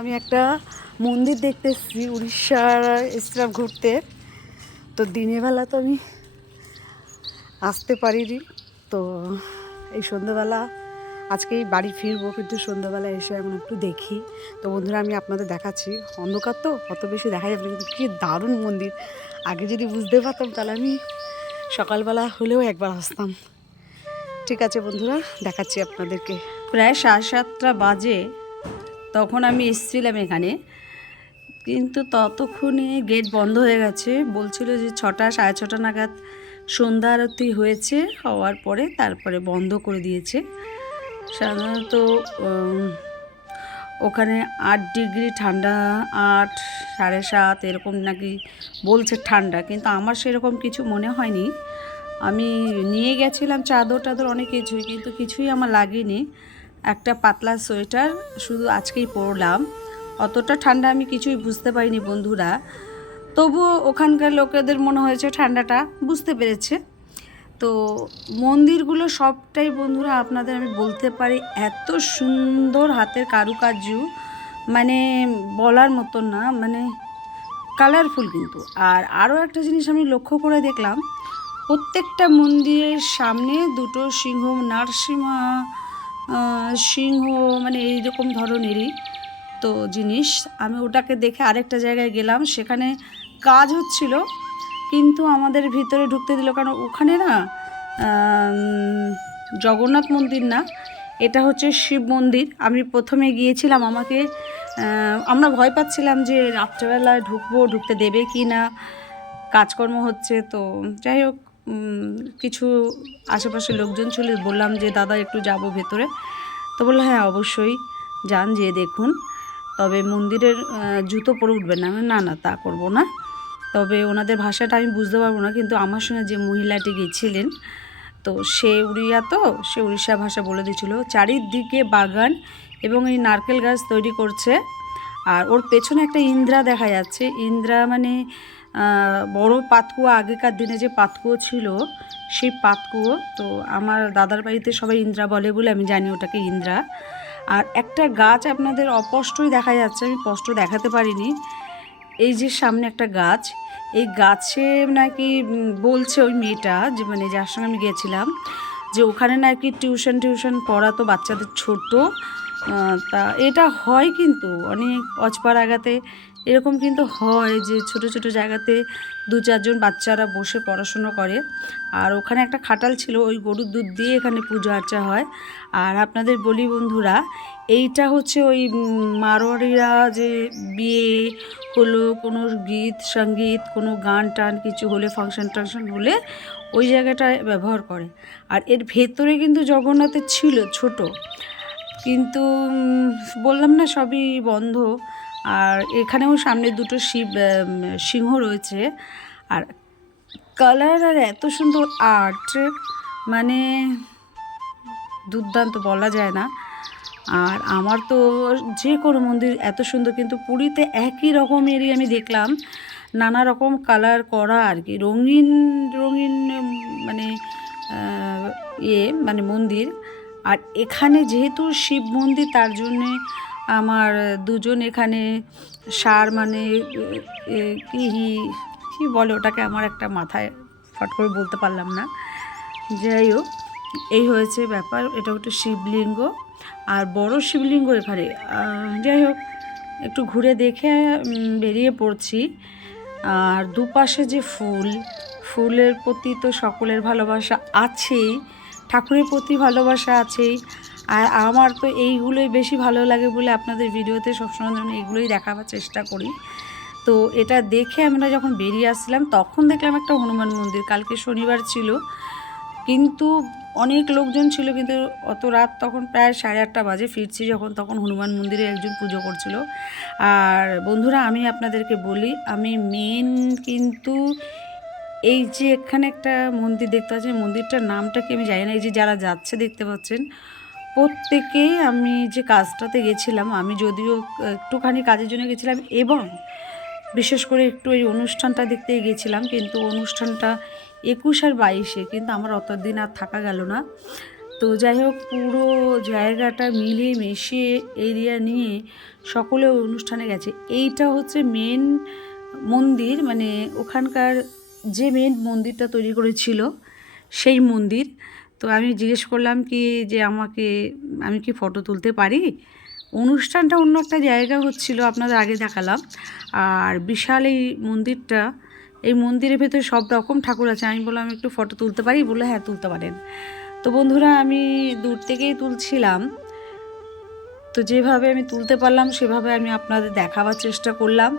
আমি একটা মন্দির দেখতে এসেছি, উড়িষ্যার এসেছিলাম ঘুরতে। তো দিনের বেলা তো আমি আসতে পারিনি, তো এই সন্ধ্যেবেলা আজকেই বাড়ি ফিরবো, কিন্তু সন্ধ্যাবেলা এসে এখন একটু দেখি। তো বন্ধুরা আমি আপনাদের দেখাচ্ছি, অন্ধকার তো অত বেশি দেখা যাবে না, কিন্তু কী দারুণ মন্দির। আগে যদি বুঝতে পারতাম তাহলে আমি সকালবেলা হলেও একবার আসতাম। ঠিক আছে বন্ধুরা, দেখাচ্ছি আপনাদেরকে। প্রায় 7:30 বাজে তখন আমি এসেছিলাম এখানে, কিন্তু ততক্ষণে গেট বন্ধ হয়ে গেছে। বলছিল যে 6টা 6:30 নাগাদ সন্ধ্যা আরতি হয়েছে, হওয়ার পরে তারপরে বন্ধ করে দিয়েছে। সাধারণত ওখানে 8 ডিগ্রি ঠান্ডা, 8, 7.5 এরকম নাকি বলছে ঠান্ডা, কিন্তু আমার সেরকম কিছু মনে হয়নি। আমি নিয়ে গেছিলাম চাদর টাদর অনেক কিছুই, কিন্তু কিছুই আমার লাগেনি। একটা পাতলা সোয়েটার শুধু আজকেই পরলাম। অতটা ঠান্ডা আমি কিছুই বুঝতে পারিনি বন্ধুরা। তবুও ওখানকার লোকেদের মনে হয়েছে ঠান্ডাটা বুঝতে পেরেছে। তো মন্দিরগুলো সবটাই বন্ধুরা আপনাদের আমি বলতে পারি এত সুন্দর হাতের কারুকার্য, মানে বলার মতো না, মানে কালারফুল। কিন্তু আরও একটা জিনিস আমি লক্ষ্য করে দেখলাম, প্রত্যেকটা মন্দিরের সামনে দুটো সিংহ, নারসিংহা সিংহ, মানে এইরকম ধরনেরই তো জিনিস। আমি ওটাকে দেখে আরেকটা জায়গায় গেলাম, সেখানে কাজ হচ্ছিল, কিন্তু আমাদের ভিতরে ঢুকতে দিল, কারণ ওখানে না জগন্নাথ মন্দির না, এটা হচ্ছে শিব মন্দির। আমি প্রথমে গিয়েছিলাম, আমরা ভয় পাচ্ছিলাম যে রাত্রেবেলায় ঢুকতে দেবে কি না, কাজকর্ম হচ্ছে। তো যাই হোক, কিছু আশেপাশে লোকজন ছিল, বললাম যে দাদা একটু যাব ভেতরে। তো বললো হ্যাঁ অবশ্যই যান, যেয়ে দেখুন, তবে মন্দিরের জুতো পরে উঠবেন না। না না, তা করব না। তবে ওনাদের ভাষাটা আমি বুঝতে পারবো না, কিন্তু আমার সঙ্গে যে মহিলাটি গেছিলেন, তো সে উড়িষ্যা ভাষা বলে দিয়েছিল। চারিদিকে বাগান এবং এই নারকেল গাছ তৈরি করছে, আর ওর পেছনে একটা ইন্দ্রা দেখা যাচ্ছে। ইন্দ্রা মানে বড় পাতকুয়ো, আগেকার দিনে যে পাতকুয়ো ছিল সেই পাতকুয়ো। তো আমার দাদার বাড়িতে সবাই ইন্দ্রা বলে বলে আমি জানি ওটাকে ইন্দ্রা। আর একটা গাছ আপনাদের অস্পষ্টই দেখা যাচ্ছে, আমি স্পষ্ট দেখাতে পারিনি। এই যে সামনে একটা গাছ, এই গাছে নাকি বলছে ওই মেয়েটা, যে মানে যার সঙ্গে আমি গেছিলাম, যে ওখানে নাকি টিউশন পড়াতো বাচ্চাদের ছোট। তা এটা হয় কিন্তু অনেক অজপাড়াগাতে এরকম কিন্তু হয়, যে ছোট ছোট জায়গাতে 2-4 জন বাচ্চারা বসে পড়াশুনো করে। আর ওখানে একটা খাটাল ছিল, ওই গরুর দুধ দিয়ে এখানে পুজো আর্চা হয়। আর আপনাদের বলি বন্ধুরা, এইটা হচ্ছে ওই মারোয়ারিরা যে বিয়ে হলো, কোনো গীত সঙ্গীত, কোনো গান টান কিছু হলে, ফাংশন টাংশন হলে ওই জায়গাটায় ব্যবহার করে। আর এর ভেতরে কিন্তু জগন্নাথের ছিল ছোট, কিন্তু বললাম না সবই বন্ধ। আর এখানেও সামনে দুটো সিংহ রয়েছে। আর কালার আর এত সুন্দর আর্ট, মানে দুর্দান্ত, বলা যায় না। আর আমার তো যে কোনো মন্দির এত সুন্দর, কিন্তু পুরীতে একই রকমেরই আমি দেখলাম, নানা রকম কালার করা আর কি, রঙিন রঙিন, মানে মানে মন্দির। আর এখানে যেহেতু শিব মন্দির, তার জন্যে আমার দুজন এখানে মানে কি কী বলে ওটাকে, আমার একটা মাথায় ফট করে বলতে পারলাম না। যাই হোক, এই হয়েছে ব্যাপার। এটা একটা শিবলিঙ্গ, আর বড় শিবলিঙ্গ এখানে। যাই হোক, একটু ঘুরে দেখে বেরিয়ে পড়ছি। আর দুপাশে যে ফুলের প্রতি তো সকলের ভালোবাসা আছেই, ঠাকুরের প্রতি ভালোবাসা আছেই। আর আমার তো এইগুলোই বেশি ভালো লাগে বলে আপনাদের ভিডিওতে সবসময় যেন এইগুলোই দেখাবার চেষ্টা করি। তো এটা দেখে আমরা যখন বেরিয়ে আসলাম, তখন দেখলাম একটা হনুমান মন্দির। কালকে শনিবার ছিল, কিন্তু অনেক লোকজন ছিল, কিন্তু অত রাত, তখন প্রায় 8:30 বাজে ফিরছি যখন, তখন হনুমান মন্দিরে একজন পুজো করছিল। আর বন্ধুরা আমি আপনাদেরকে বলি, আমি কিন্তু এই যে এখানে একটা মন্দির দেখতে পাচ্ছি, মন্দিরটার নামটা কি আমি জানি না। এই যে যারা যাচ্ছে দেখতে পাচ্ছেন, প্রত্যেকেই, আমি যে কাজটাতে গেছিলাম, আমি যদিও একটুখানি কাজের জন্য গেছিলাম, এবং বিশেষ করে একটু এই অনুষ্ঠানটা দেখতেই গেছিলাম, কিন্তু অনুষ্ঠানটা 21 আর 22-এ, কিন্তু আমার অত দিন আর থাকা গেল না। তো যাই হোক, পুরো জায়গাটা মিলে মিশে এরিয়া নিয়ে সকলে অনুষ্ঠানে গেছে। এইটা হচ্ছে মেন মন্দির, মানে ওখানকার যে মেন মন্দিরটা তৈরি করেছিল সেই মন্দির। তো আমি জিজ্ঞেস করলাম কি যে আমি কি ফটো তুলতে পারি। অনুষ্ঠানটা অন্য একটা জায়গা হচ্ছিল, আপনাদের আগে দেখালাম। আর বিশাল এই মন্দিরটা, এই মন্দিরের ভেতরে সব রকম ঠাকুর আছে। আমি বললাম একটু ফটো তুলতে পারি, বললো হ্যাঁ তুলতে পারেন। তো বন্ধুরা, আমি দূর থেকেই তুলছিলাম, তো যেভাবে আমি তুলতে পারলাম সেভাবে আমি আপনাদের দেখাবার চেষ্টা করলাম।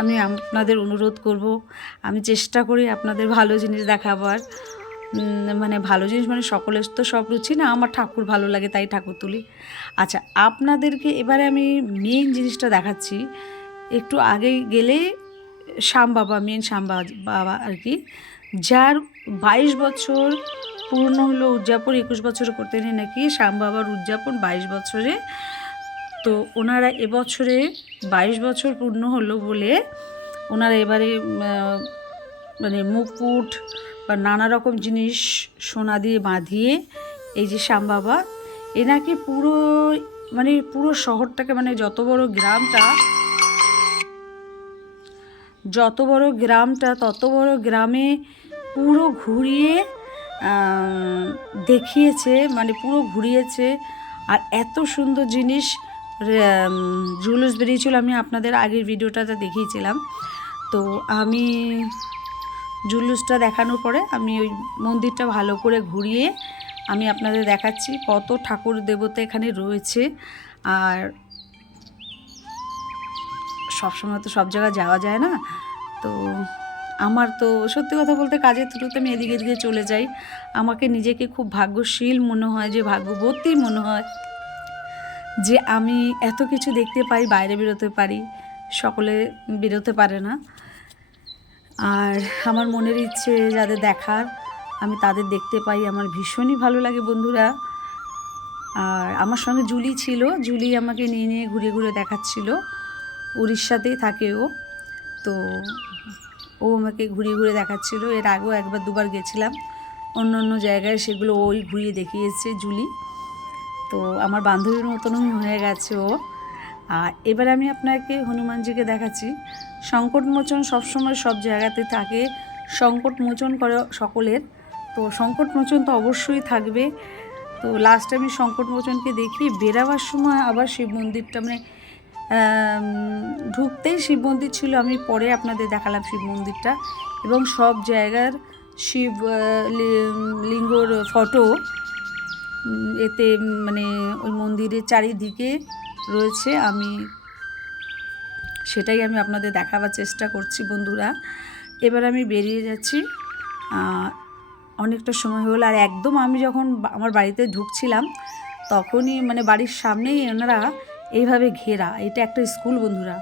আমি আপনাদের অনুরোধ করব, আমি চেষ্টা করি আপনাদের ভালো জিনিস দেখাবার। মানে ভালো জিনিস মানে সকলের তো সব রুচি না, আমার ঠাকুর ভালো লাগে তাই ঠাকুর তুলি। আচ্ছা, আপনাদেরকে এবারে আমি মেন জিনিসটা দেখাচ্ছি। একটু আগে গেলে শ্যাম বাবা, মেন শ্যাম বাবা আর কি, যার 22 বছর পূর্ণ হলো উদযাপন। 21 বছর করতে নেই নাকি শ্যাম বাবার উদযাপন 22 বছরে। তো ওনারা এবছরে 22 বছর পূর্ণ হলো বলে ওনারা এবারে মানে মুকুট বা নানা রকম জিনিস সোনা দিয়ে বাঁধিয়ে, এই যে শ্যাম বাবা এনাকে পুরো শহরটাকে, মানে যত বড় গ্রামটা তত বড় গ্রামে পুরো ঘুরিয়ে দেখিয়েছে, মানে পুরো ঘুরিয়েছে। আর এত সুন্দর জিনিস জুলুস বেরিয়েছিল, আমি আপনাদের আগের ভিডিওটাতে দেখিয়েছিলাম। তো আমি জুলুসটা দেখানোর পরে আমি ওই মন্দিরটা ভালো করে ঘুরিয়ে আমি আপনাদের দেখাচ্ছি কত ঠাকুর দেবতা এখানে রয়েছে। আর সবসময় তো সব জায়গায় যাওয়া যায় না, তো আমার তো সত্যি কথা বলতে কাজের থ্রুতে আমি এদিকে এদিকে চলে যাই। আমাকে নিজেকে খুব ভাগ্যশীল মনে হয়, যে ভাগ্যবতী মনে হয় যে আমি এত কিছু দেখতে পাই, বাইরে বেরোতে পারি, সকলে বেরোতে পারে না। আর আমার মনের ইচ্ছে যাদের দেখার, আমি তাদের দেখতে পাই, আমার ভীষণই ভালো লাগে বন্ধুরা। আর আমার সঙ্গে জুলি ছিল, জুলি আমাকে নিয়ে নিয়ে ঘুরে ঘুরে দেখাচ্ছিল। উড়িষ্যাতেই থাকে ও, তো ও আমাকে ঘুরিয়ে ঘুরে দেখাচ্ছিল। এর আগেও একবার দুবার গেছিলাম অন্য অন্য জায়গায়, সেগুলো ওই ঘুরিয়ে দেখিয়েছে জুলি। তো আমার বান্ধবীর মতনই হয়ে গেছে ও। আর এবার আমি আপনাকে হনুমানজিকে দেখাচ্ছি। সংকটমোচন সবসময় সব জায়গাতে থাকে, সংকটমোচন করে সকলের। তো সংকটমোচন তো অবশ্যই থাকবে। তো লাস্টে আমি সংকটমোচনকে দেখি বেরাবার সময় আবার শিব মন্দিরটা, মানে ঢুকতেই শিব মন্দির ছিল, আমি পরে আপনাদের দেখালাম শিব মন্দিরটা। এবং সব জায়গার শিব লিঙ্গর ফটো এতে, মানে ওই মন্দিরের চারিদিকে রয়েছে। সেটাই আমি আপনাদের দেখাবার চেষ্টা করছি বন্ধুরা। এবার আমি বেরিয়ে যাচ্ছি, অনেকটা সময় হলো। আর একদম আমি যখন আমার বাড়িতে ঢুকছিলাম তখনই, মানে বাড়ির সামনেই ওনারা এইভাবে ঘেরা, এটা একটা স্কুল বন্ধুরা।